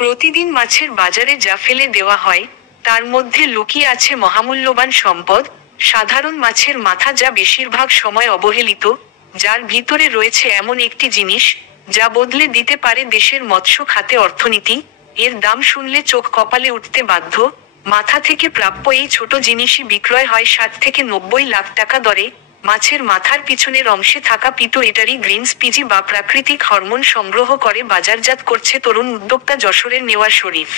প্রতিদিন মাছের বাজারে যা ফেলে দেওয়া হয়, তার মধ্যে লুকিয়ে আছে মহামূল্যবান সম্পদ, সাধারণ মাছের মাথা, যা বেশিরভাগ সময় অবহেলিত, যার ভিতরে রয়েছে এমন একটি জিনিস যা বদলে দিতে পারে দেশের মৎস্য খাতে অর্থনীতি। এর দাম শুনলে চোখ কপালে উঠতে বাধ্য। মাথা থেকে প্রাপ্য এই ছোট জিনিসই বিক্রয় হয় 60 থেকে 90 লাখ টাকা দরে। মাছের মাথার পিছনের অংশে থাকা পিটুইটারি গ্রিনস পিজি বা প্রাকৃতিক হরমোন সংগ্রহ করে বাজারজাত করছে তরুণ উদ্যোক্তা যশোরের নেওয়াজ শরীফ।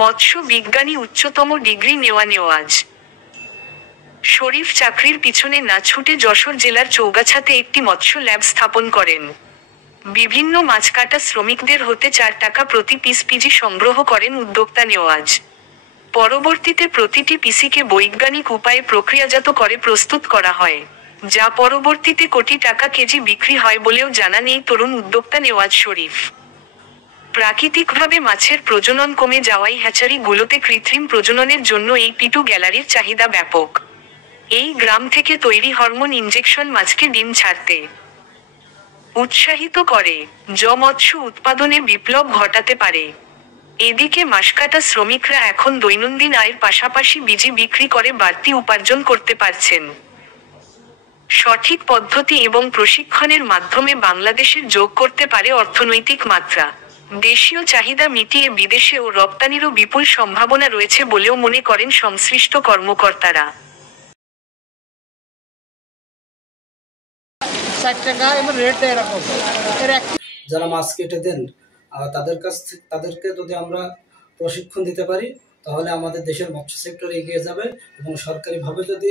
মৎস্য বিজ্ঞানী, উচ্চতম ডিগ্রি নেওয়া নেওয়াজ শরীফ চাকরির পিছনে না ছুটে যশোর জেলার চৌগাছাতে একটি মৎস্য ল্যাব স্থাপন করেন। বিভিন্ন মাছ কাটা শ্রমিকদের হতে 4 টাকা প্রতি পিস পিজি সংগ্রহ করেন উদ্যোক্তা নেওয়াজ। পরবর্তীতে প্রতিটি পিসিকে বৈজ্ঞানিক উপায়ে প্রক্রিয়াজাত করে প্রস্তুত করা হয়, যা পরবর্তীতে কোটি টাকা কেজি বিক্রি হয় বলেও জানান এই তরুণ উদ্যোক্তা নেওয়াজ শরীফ। প্রাকৃতিকভাবে মাছের প্রজনন কমে যাওয়ায় হ্যাচারি গুলোতে কৃত্রিম প্রজননের জন্য এই পিটু গ্যালারির চাহিদা ব্যাপক। এই গ্রাম থেকে তৈরি হরমোন ইনজেকশন মাছকে ডিম ছাড়তে উৎসাহিত করে, যা মৎস্য উৎপাদনে বিপ্লব ঘটাতে পারে। এদিকে মাছকাটা শ্রমিকরা এখন দৈনন্দিন আয়ের পাশাপাশি বিজি বিক্রি করে বাড়তি উপার্জন করতে পারছেন। সঠিক পদ্ধতি এবং প্রশিক্ষণের মাধ্যমে বাংলাদেশের যোগ করতে পারে অর্থনৈতিক মাত্রা। দেশীয় চাহিদা মিটিয়ে বিদেশে ও রপ্তানিরও বিপুল সম্ভাবনা রয়েছে বলেও মনে করেন সংশ্লিষ্ট কর্মকর্তারা। যারা মাছ কেটে দেন তাদেরকে যদি আমরা প্রশিক্ষণ দিতে পারি, তাহলে আমাদের দেশের মৎস্য সেক্টর এগিয়ে যাবে, এবং সরকারিভাবে যদি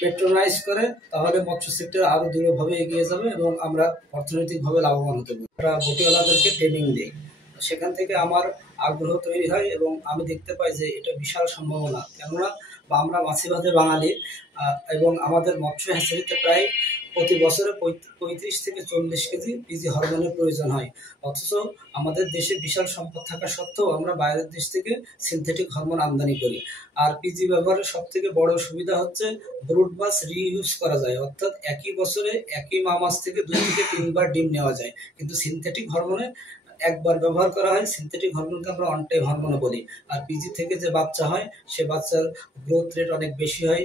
পেট্রোনাইজ করে তাহলে মৎস্য সেক্টর আরো দৃঢ়ভাবে এগিয়ে যাবে এবং আমরা অর্থনৈতিকভাবে লাভবান হতে পারি। আমরা বটিওয়ালাদেরকে ট্রেনিং দিই, সেখান থেকে আমার আগ্রহ তৈরি হয় এবং আমি দেখতে পাই যে এটা বিশাল সম্ভাবনা। কেননা আমরা মাছে বাঙালি, এবং আমাদের মৎস্য হ্যাচারিতে প্রায় প্রতি বছরে 35 থেকে 40 কেজি পিজি হরমোনের প্রয়োজন হয়। অথচ আমাদের দেশে বিশাল সম্পদ থাকা সত্ত্বেও আমরা বাইরের দেশ থেকে সিনথেটিক হরমোন আমদানি করি। আর পিজি ব্যবহারের সব থেকে বড় সুবিধা হচ্ছে ব্রুড মাছ রিইউজ করা যায়, অর্থাৎ একই বছরে একই মা মাছ থেকে 2 থেকে 3 বার ডিম নেওয়া যায়। কিন্তু সিনথেটিক হরমোনে একবার ব্যবহার করা হয়। সিনথেটিক হরমোনকে আমরা অন টাইম হরমোন বলি। আর পিজি থেকে যে বাচ্চা হয় সে বাচ্চার গ্রোথ রেট অনেক বেশি হয়,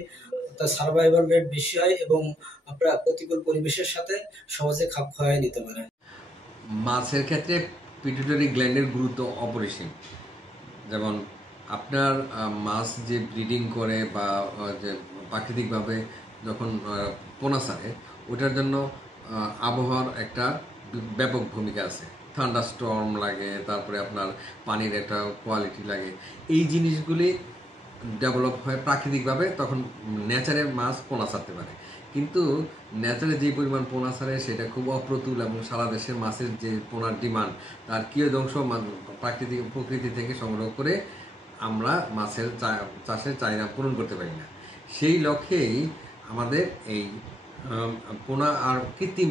তার সার্ভাইভাল রেট বেশি হয় এবং প্রতিকূল পরিবেশের সাথে সহজে খাপ খাওয়াই নিতে পারে। মাছের ক্ষেত্রে পিটুইটারি গ্ল্যান্ডের গুরুত্ব অপরিসীম। যেমন আপনার মাছ যে ব্রিডিং করে বা যে প্রাকৃতিকভাবে যখন পোনা ছাড়ে, ওটার জন্য আবহাওয়ার একটা ব্যাপক ভূমিকা আছে। থান্ডারস্টর্ম লাগে, তারপরে আপনার পানির একটা কোয়ালিটি লাগে। এই জিনিসগুলি ডেভেলপ হয় প্রাকৃতিকভাবে, তখন নেচারে মাছ পোনা ছাড়তে পারে। কিন্তু নেচারে যে পরিমাণ পোনা ছাড়ে সেটা খুব অপ্রতুল, এবং সারা দেশের মাছের যে পোনার ডিমান্ড, তার কিয়দংশ প্রকৃতি থেকে সংগ্রহ করে আমরা মাছের চাষের চাহিদা পূরণ করতে পারি না। সেই লক্ষ্যেই আমাদের এই পোনা আর কৃত্রিম